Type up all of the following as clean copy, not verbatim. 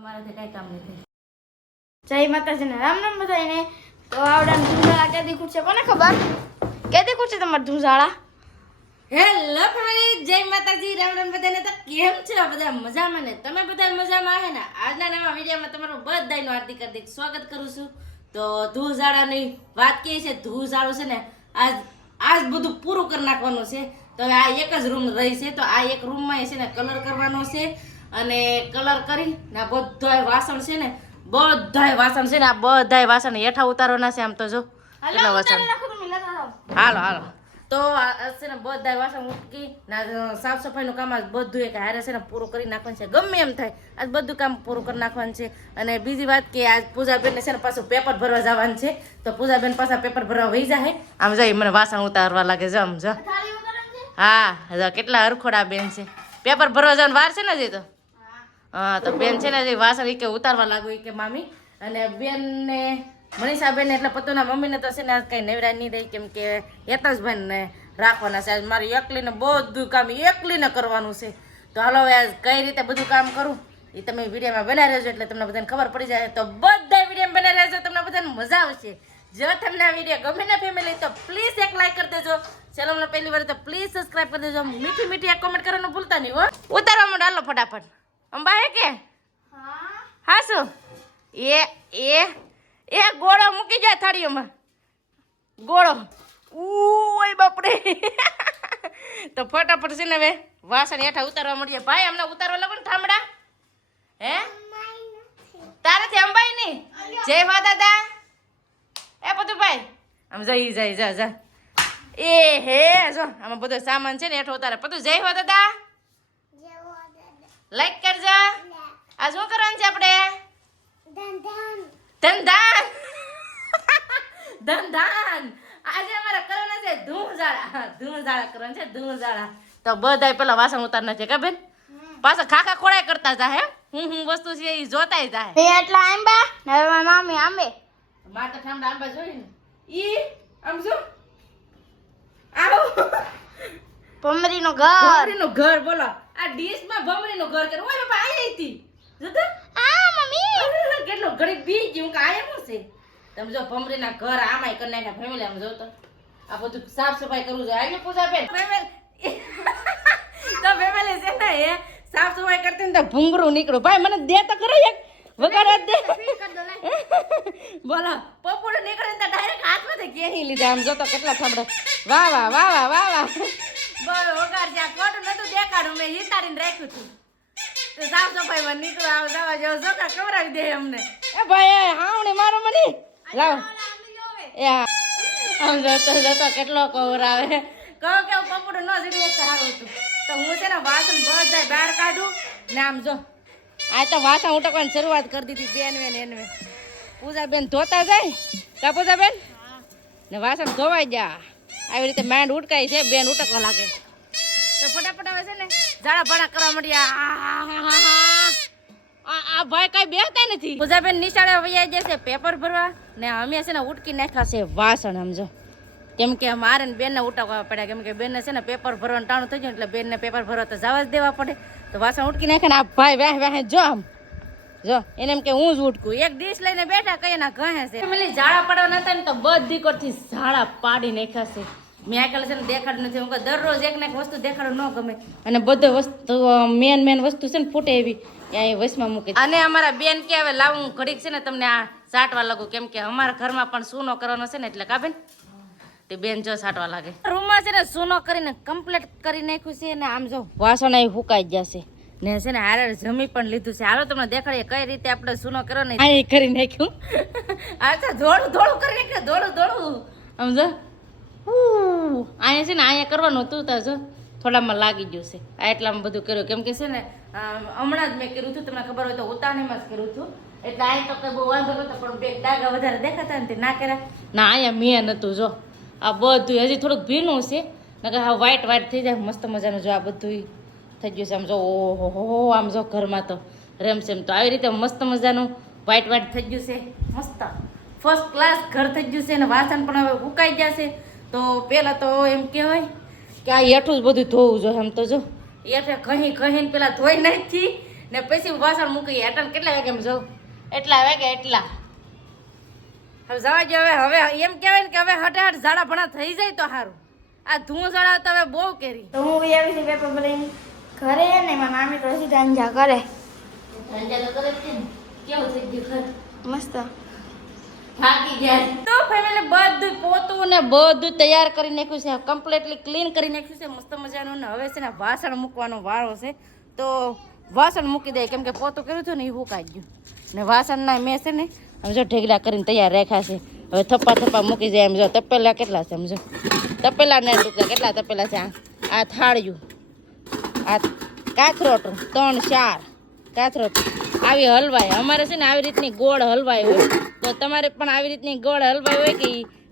અમારાથી કઈ કામ નથી. જય માતાજીને રામ રામ બધાને. તો આવડાને ધૂંઝાળા કેદી ખૂટશે કોને ખબર? કેદી ખૂટશે તમારા ધૂંઝાળા? હેલો ફેમિલી, જય માતાજી, રામ રામ બધાને. તો કેમ છે બધા? મજામાં ને? તમે બધા મજામાં હે ને? આજના નવા વિડીયોમાં તમારું બધાનું હાર્દિક હાર્દિક સ્વાગત કરું છું. તો ધૂંઝાળાની વાત કહે છે, ધૂંઝાળું છે ને આજ બધું પૂરું કરી નાખવાનું છે. તો આ એક જ રૂમ રહી છે, તો આ એક રૂમમાં છે ને કલર કરવાનો છે. અને કલર કરી ને બધાય વાસણ છે ને આ બધાય વાસણ હેઠા ઉતારવાના છે. આમ તો જો કેટલા વાસણ. હાલો હાલો. તો છે ને બધાય વાસણ ઉટકી ના સાફ સફાઈનું કામ આજ બધું એક હારે છે ને પૂરું કરી નાખવાનું છે. ગમે એમ થાય આજ બધું કામ પૂરું કરી નાખવાનું છે. અને બીજી વાત કે આજ પૂજાબેનને છે ને પાછું પેપર ભરવા જવાનું છે. તો પૂજાબેન પાછા પેપર ભરવા વહી જાય. આમ જઈ મને વાસણ ઉતારવા લાગે છે. આમ જો હા કેટલા હરખોડા બેન છે. પેપર ભરવા જવાનું વાર છે ને હજી તો. હા તો બેન છે ને જે વાસણ કે ઉતારવા લાગુ કે મામી. અને બેન ને મનીષા બેન એટલે પતુના મમ્મીને તો છે ને આજ કઈ નવરા નહીં રહી, કેમ કે હેતસભાઈ ને રાખવાના છે. આજ મારી એકલીને બધું કામ એકલીને કરવાનું છે. તો હાલો હવે આજ કઈ રીતે બધું કામ કરું એ તમે વિડીયોમાં બનાવી રહેજો, એટલે તમને બધાને ખબર પડી જાય. તો બધા વિડીયો બનાવી રહેજો, તમને બધાને મજા આવશે. જો તમને આ વિડીયો ગમે ને ફેમિલી તો પ્લીઝ એક લાઈક કરી દેજો. ચેનલને પહેલી વાર તો પ્લીઝ સબસ્ક્રાઇબ કરી દેજો. મીઠી મીઠી એક કોમેન્ટ કરવાનું ભૂલતા નહીં હો. ઉતારવા માંડો હાલો ફટાફટ. અંબા હે કે હા શું એ ગોળો મૂકી જાય થાળીઓમાં. ગોળો ઓય બાપરે. તો ફટાફટ છે ને હવે વાસણ હેઠા ઉતારવા મળીએ. ભાઈ અમને ઉતારવા લાગો ને ઠામડા. હે તારાથી અંબાઈ ની જય મા દાદા. એ બધું ભાઈ આમ જઈ જાય જા એ હે જો આમાં બધો સામાન છે ને હેઠો ઉતારે. બધું જય હો દાદા. લાઈક કરજો. આ શું કરવાનું છે આપણે? ધનધાન આજે અમારે કરવાના છે ધૂંઝાળા કરવાના છે ધૂંઝાળા. તો બધાય પેલા વાસણ ઉતારના છે કે બેન પાછા ખાખા ખોળાય કરતા જા. હે હું વસ્તુ છે એ જોતાય જાય. એટલા આંબા ને હવે મામી આંબે માતા ઠામડા આંબા જોઈ ને ઈ આમ જો આવો ભમરીનું ઘર બોલો. આ ડીશ માં ભમરીનું ઘર કરે. ઓય બાપા આઈ હતી જોતો. આ મમ્મી કેટલો ઘડી બી ગયું કે આયા શું છે. તમે જો ભમરીના ઘર આમાંય કરી નાખ્યા ફેમિલી. આમ જો તો આ બધું સાફ સફાઈ કરવું જોઈએ. આવી પૂજા બેન ફેમિલી તો ફેમિલી છે ને એ સાફ સફાઈ કરતી ને તો ભૂંગરું નીકળ્યું. ભાઈ મને દે તો કરો એક વગાડ દે. બોલો પપોડો નીકળે તો ડાયરેક્ટ હાથમાંથી કેહી લીધા. આમ જો તો કેટલા થાંભળો. વાહ વાહ વાહ વાહ વાહ વાહ. બોલો વગાડ જ્યાં ખોટું નતું દેખાડું મેં હિતાડીને રાખ્યું હતું. તો સાફ સફાઈમાં નીકળો આવ દવા જેવો જોકા ખવડાવી દે અમને. એ ભાઈ હાવણી મારો મને લાવ. એ આમ જોતો કેટલો કવર આવે. કહો કે પપોડું ન સીડું વખતે સારું હતું. તો હું છે ને વાસણ બધા બહાર કાઢું ને આમ જો આ તો વાસણ ઉટકવાની શરૂઆત કરી દીધી બેન એનવે. પૂજા બેન ધોતા જાય કા પૂજા બેન ને વાસણ ધોવાઈ જા. આવી રીતે માંડ ઉટકાય છે બેન ઉટકવા લાગે. તો ફટાફટ આવે છે ને ઝાડા ભાડા કરવા માંડ્યા. આ ભાઈ કઈ બેહતા નથી. પૂજા બેન નિશાળે વૈયા જશે પેપર ભરવા ને અમે છે ને ઉટકી નાખ્યા છે વાસણ. સમજો કેમ કે મારે ને બેનને ઉટકવા પડ્યા, કેમ કે બેનને છે ને પેપર ભરવાનું ટાણું થઈ ગયું એટલે બેનને પેપર ભરવા તો જવા જ દેવા પડે. તો વાસણ ઉટકી નાખે ને આ ભાઈ વાહ જો આમ જો એને એમ કે હું જ ઉટકું. એક ડીશ લઈને બેઠા કઈ ના કહે છે ફેમિલી. ઝાડા પાડવાના હતા ને તો બધી કોરથી ઝાડા પાડી નાખ્યા છે. મેં આકેલ છે ને દેખાડું નથી. હું દરરોજ એક ને એક વસ્તુ દેખાડું ન ગમે. અને બધી વસ્તુ મેન વસ્તુ છે ને ફૂટે એવી ત્યાં વસમાં મૂકી. અને અમારા બેન કે હવે લાવું ઘડીક છે ને તમને આ સાટવા લાગુ, કેમ કે અમારા ઘરમાં પણ સૂનો કરવાનો છે ને એટલે કા બેન તે બેન જો સાટવા લાગે. રૂમમાં છે ને સૂનો કરીને કમ્પ્લીટ કરી નાખ્યું છે. ને આમ જો વાસણ અહીં ફૂંકાઈ જશે ને છે ને હારે જમી પણ લીધું છે. હાલો તમને દેખાડીએ કઈ રીતે આપણે સૂનો કર્યો ને અહીં કરી નાખ્યું. અચ્છા ધોળું કરી નાખ્યું ધોળું સમજો. અહીંયા છે ને અહીંયા કરવાનું હતું તો જો થોડામાં લાગી ગયું છે. આ એટલામાં બધું કર્યું, કેમ કે છે ને હમણાં જ મેં કર્યું હતું. તમને ખબર હોય તો ઉતાવળીમાં જ કર્યું હતું એટલે અહીં તો કઈ બહુ વાંધો નતો. પણ બે ડાઘા વધારે દેખાતા ને તે ના કર્યા ના. અહીંયા મેં નતું જો આ બધું હજી થોડુંક ભીનું છે નકર હા વ્હાઈટ થઈ જાય મસ્ત મજાનું. જો આ બધું થઈ ગયું છે આમ જો ઓહો. આમ જો ઘરમાં તો રેમસેમ તો આવી રીતે મસ્ત મજાનું વ્હાઈટ થઈ ગયું છે. મસ્ત ફર્સ્ટ ક્લાસ ઘર થઈ ગયું છે. અને વાસણ પણ હવે ઉકાઈ જશે. તો પહેલાં તો એમ કહેવાય કે આ હેઠું જ બધું ધોવું જોઈએ. એમ તો જો હેઠે કહીને પેલા ધોઈ નાખી ને પછી હું વાસણ મૂકી અટણ કેટલા વાગે એમ જાઉં એટલા વાગે એટલા હવે જવા જો હવે એમ કહેવાય ને કે હવે હટાહટ ઝાડા ભણા થઈ જાય તો સારું આ ધૂળ ઝાડા તો હવે બહુ કેરી તો હું આવી છે પેપર ભરીને ઘરે ને મારી મામી તો સીધા અંજા કરે અંજા તો કરે છે ને કેવું થઈ ગયું ઘર મસ્ત થાકી ગયા તો ફેમિલી બધું પોતું ને બધું તૈયાર કરી નાખ્યું છે કમ્પ્લીટલી ક્લીન કરી નાખ્યું છે મસ્ત મજાનું ને હવે છે ને વાસણ મૂકવાનો વારો છે તો વાસણ મૂકી દે કેમ કે પોતું કર્યું હતું ને એ હુકાઈ ગયું ને વાસણના મેં છે ને આમ જો ઢેગલા કરીને તૈયાર રાખ્યા છે હવે થપ્પા થપ્પા મૂકી જાય એમ જો તપેલા કેટલા છે સમજો તપેલા ને ટૂંકા કેટલા તપેલા છે આ થાળિયું આ કાથરોટું 3-4 કાથરોટ આવી હલવાય અમારે છે ને આવી રીતની ગોળ હલવાય હોય તો તમારે પણ આવી રીતની ગોળ હલવાય હોય કે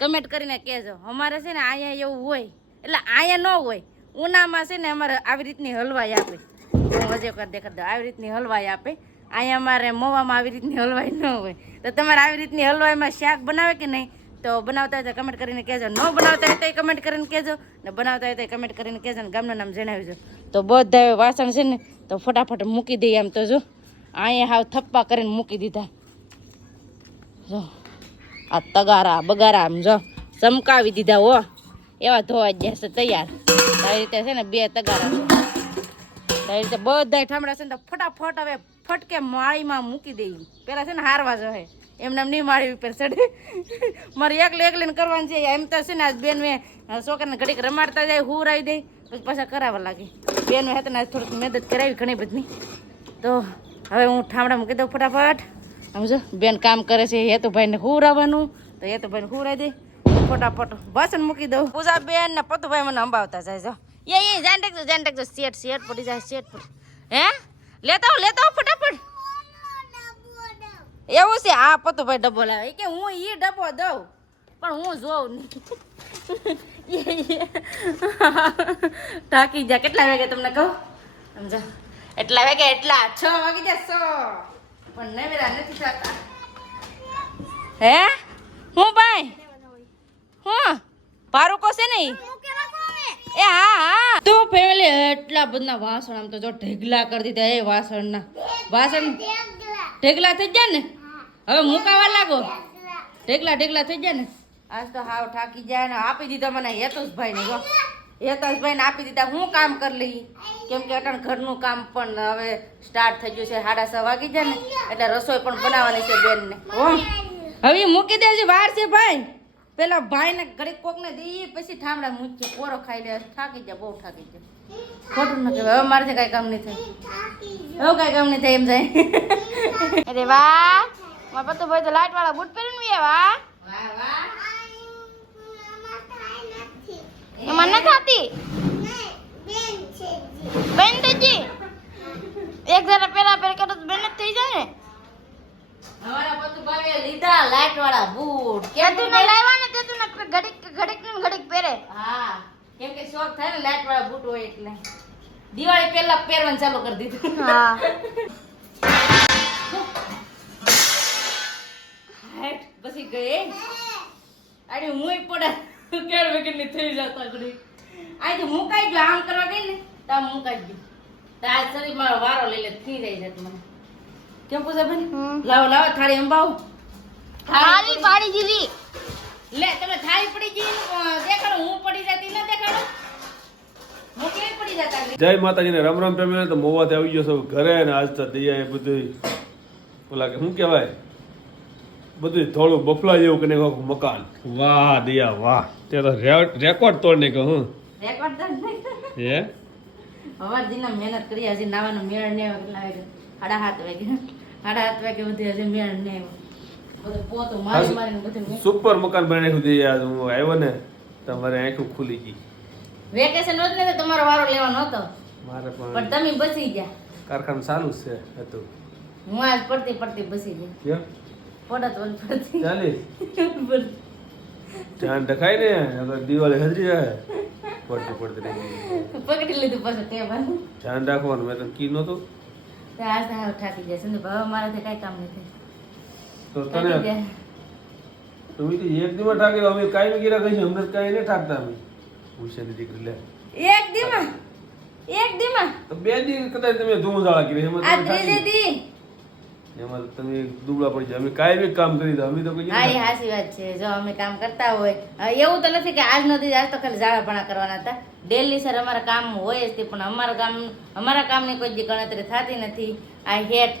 કમેન્ટ કરીને કહેજો અમારે છે ને અહીંયા એવું હોય એટલે અહીંયા ન હોય ઉનામાં છે ને અમારે આવી રીતની હલવાઈ આપે હું હજે કરી દેખાડ દઉં આવી રીતની હલવાઈ આપે અહીંયા અમારે મોવામાં આવી રીતની હલવાઈ ન હોય તો તમારે આવી રીતની હલવાઈમાં શાક બનાવે કે નહીં તો બનાવતા હોય તો કમેન્ટ કરીને કહેજો ન બનાવતા હોય તો કમેન્ટ કરીને કહેજો ને બનાવતા હોય તો કમેન્ટ કરીને કહેજો ને ગામનું નામ જણાવજો તો બધા વાસણ છે ને તો ફટાફટ મૂકી દઈએ આમ તો જો અહીંયા હાવ થપ્પા કરીને મૂકી દીધા જો આ તગારા બગારા આમ જો ચમકાવી દીધા હો એવા ધોવા જશે તૈયાર આવી રીતે છે ને 2 તગારા છે આવી રીતે બધા ઠામડા છે ને તો ફટાફટ હવે ફટકે માળીમાં મૂકી દઈએ પેલા છે ને હારવા જશે એમને નહીં માળી ઉપર ચડે મારે એકલીને કરવાનું છે એમ તો છે ને આજ બેન મેં છોકરાને ઘડીક રમાડતા જાય હુરાવી દે પછી પાછા કરાવવા લાગે બેન મેં હતા ને થોડીક મદદ કરાવી ઘણી બધી તો હવે હું ઠામડા મૂકી દઉં ફટાફટ સમજો બેન કામ કરે છે હેતુભાઈને હુરાવવાનું તો હેતુભાઈને હુરાવી દે ફટાફટ વાસણ મૂકી દઉં પૂજા બેન ને પતુભાઈ મને અંબાવતા જાય જો એ જાણ રાખજો શેઠ પડી જાય શેઠ પડી હે લેતા ફટાફટ એવું છે આ પતુભાઈ ડબ્બો લાવે કે હું એ ડબ્બો દઉં પણ હું જોઉં નહીં ટાંકી જા કેટલા વાગે તમને કહું સમજા એટલા વાગે એટલા 6 વાગી જાય 6 પણ નવેરા નથી થતા હે હું ભાઈ હું પારુકો છે ને એ હા તો ફેમિલી એટલા બધા વાસણ આમ તો જો ઢેગલા કરી દીધા એ વાસણ ઢેગલા થઈ ગયા ને હવે મુકાવા લાગો ઢેગલા થઈ ગયા ને આજ તો હાવ ઠાકી જાય ને આપી દીધા મને હેતુષભાઈ ને હેતુષભાઈ ને આપી દીધા હું કામ કરી લઈ કેમ કે અટાણ ઘરનું કામ પણ હવે સ્ટાર્ટ થઈ ગયું છે 6:30 વાગી જાય ને એટલે રસોઈ પણ બનાવવાની છે બેન ને હવે મૂકી દેજે વાર છે ભાઈ પેલા ભાઈ ને ઘડીક કોક ને દી પછી ઠામડા મૂકીએ પોરો ખાઈ લે થાકી જાય બહુ થાકી જાય ખોટું ન કહેવાય હવે મારાથી કાંઈ કામ નહીં થાય હવે કાંઈ કામ નહીં થાય એમ જાય અરે વાહ મારા પતુભાઈ તો લાઈટ વાળા બૂટ પહેરીને વાહ એમાં નથી થતી બેન તજી એક જરા પેલા પેર કરો તો બેન થઈ જાય ને અમારા પતુભાઈએ લીધા લાઈટ વાળા બૂટ કે તું ને લાવ્યા ને તે તું ને ઘડીક પહેરે હા કેમ કે શોખ થાય ને લાઈટ વાળા બૂટ હોય એટલે દિવાળી પહેલા પહેરવાનું ચાલુ કરી દીધું હા હાટ પછી ગઈ આડી હુંય પડે કેળ વેકની થઈ જતા ઘડી આ તો મુકાઈ ગયો આમ કરવા ગઈ ને તો આમ મુકાઈ ગયો તો આ શરીર મારો વારો લઈ લે થઈ જાય છે મને કેમ પૂછે બેન લાવો થાળી અંબાવ થાળી પાડી દીધી લે તમે થાળી પડી ગઈ દેખાડો હું પડી જતી ન દેખાડો હું કેવી પડી જતા જય માતાજીને રામ રામ ફેમિલી તો મોવાથી આવી ગયો સૌ ઘરે ને આજ તો દયા એ બધું ઓલા કે શું કહેવાય બધું થોડું બફલા જેવું કરીને આખું મકાન વાહ દયા વાહ તે તો રેકોર્ડ તોડ નાખ્યો હું રેકોર્ડ તો નહીં હે હવાર દિના મહેનત કરી હજી નાવાનો મેળ ને કેટલા વાગે 7:30 વાગે સુધી હજી મેળ ને બધું પોતું મારીને બધું સુપર મકાન બનાવી નાખ્યું દયા હું આવ્યો ને તમારે આંખો ખુલી ગઈ વેકેશન હોત ને તો તમારો વારો લેવાનો હતો મારે પણ તમે બસી ગયા કારખાનું ચાલુ છે હતું હું આજ પડતી બસી ગઈ કેમ પડત પડતી ચાલી ધ્યાન રખાય ને અગર દિવાળી હજરી જાય પડતી રહી પકડી લીધું પાછું ટેબલ ધ્યાન રાખવાનું મેં તો કી નહોતું તો આજ તો હાવ થાકી જાય સંદીપ હવે મારાથી કાંઈ કામ નથી તો તને તમે તો એક દિવસ ઠાકી અમે કાંઈ ગીરા કહીશું અમને કાંઈ નહીં ઠાકતા અમે પૂછે દીકરી લે એક દીમાં એક દીમાં તો 2 દી કદાચ તમે ધૂમધાળા કરી એમાં આ તમે ત્રીજે થાકી દી ગયા. એમાં તમે દુબળા પડી જાય. અમે કાંઈ કામ કરી દો અમે તો કહીએ હા એ ને. હાચી વાત છે. જો અમે કામ કરતા હોય એવું તો નથી કે આજ નથી આજ તો ખાલી ઝાડાપણા કરવાના હતા. ડેલી સર અમારા કામ હોય જ તે પણ અમારા કામની કોઈ જ ગણતરી થતી નથી. આ હેઠ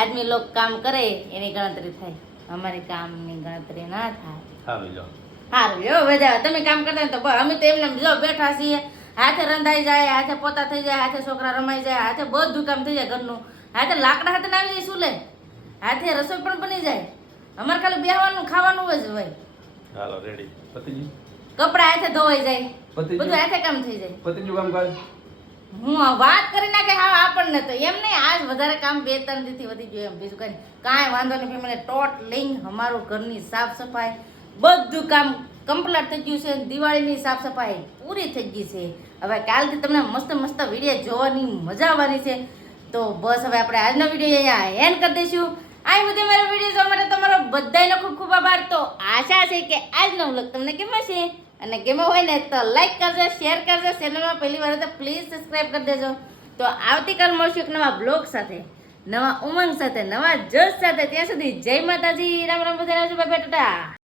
આદમી લોક કામ કરે એની ગણતરી થાય, અમારી કામની ગણતરી ના થાય. સારું જાઓ. સારું લ્યો બધા તમે કામ કરતા હોય તો બસ અમે તો એમને જો બેઠા છીએ, હાથે રંધાઈ જાય, હાથે પોતા થઈ જાય, હાથે છોકરા રમાઈ જાય, હાથે બધું કામ થઈ જાય ઘરનું, હાથે લાકડા હાથે આવી જાય સુલે, હાથે રસોઈ પણ બની જાય. અમારે ખાલી બેહવાનું ખાવાનું જ હોય. હાલો રેડી. પતિજી કપડા હાથે ધોવાઈ જાય, પતિજી બધું હાથે કામ થઈ જાય. પતિજી કામ કરે. હું આ વાત કરી નાખે હા આપણને તો એમ નહીં, આજ વધારે કામ 2-3 દીથી વધી ગયું એમ, બીજું કાંઈ વાંધો નહીં. મને ટોટ લઈને અમારું ઘરની સાફ સફાઈ બધું કામ કમ્પ્લીટ થઈ ગયું છે. દિવાળીની સાફ સફાઈ પૂરી થઈ ગઈ છે. હવે કાલથી તમને મસ્ત મસ્ત વિડીયો જોવાની મજા આવવાની છે. તો બસ હવે આપણે આજનો વિડીયો અહીંયા એન્ડ કરી દઈશું. આ બધી મારો વિડીયો જોવા માટે તમારો બધાનો ખૂબ ખૂબ આભાર. તો આશા છે કે આજનો વ્લોગ તમને ગમ્યો છે, અને ગમ્યો હોય ને તો લાઈક કરજો, શેર કરજો, ચેનલમાં પહેલી વાર તો પ્લીઝ સબસ્ક્રાઈબ કરી દેજો. તો આવતીકાલ મળશું એક નવા બ્લોગ સાથે, નવા ઉમંગ સાથે, નવા જોશ સાથે. ત્યાં સુધી જય માતાજી, રામ રામ, બધા બાય બાય, ટાટા.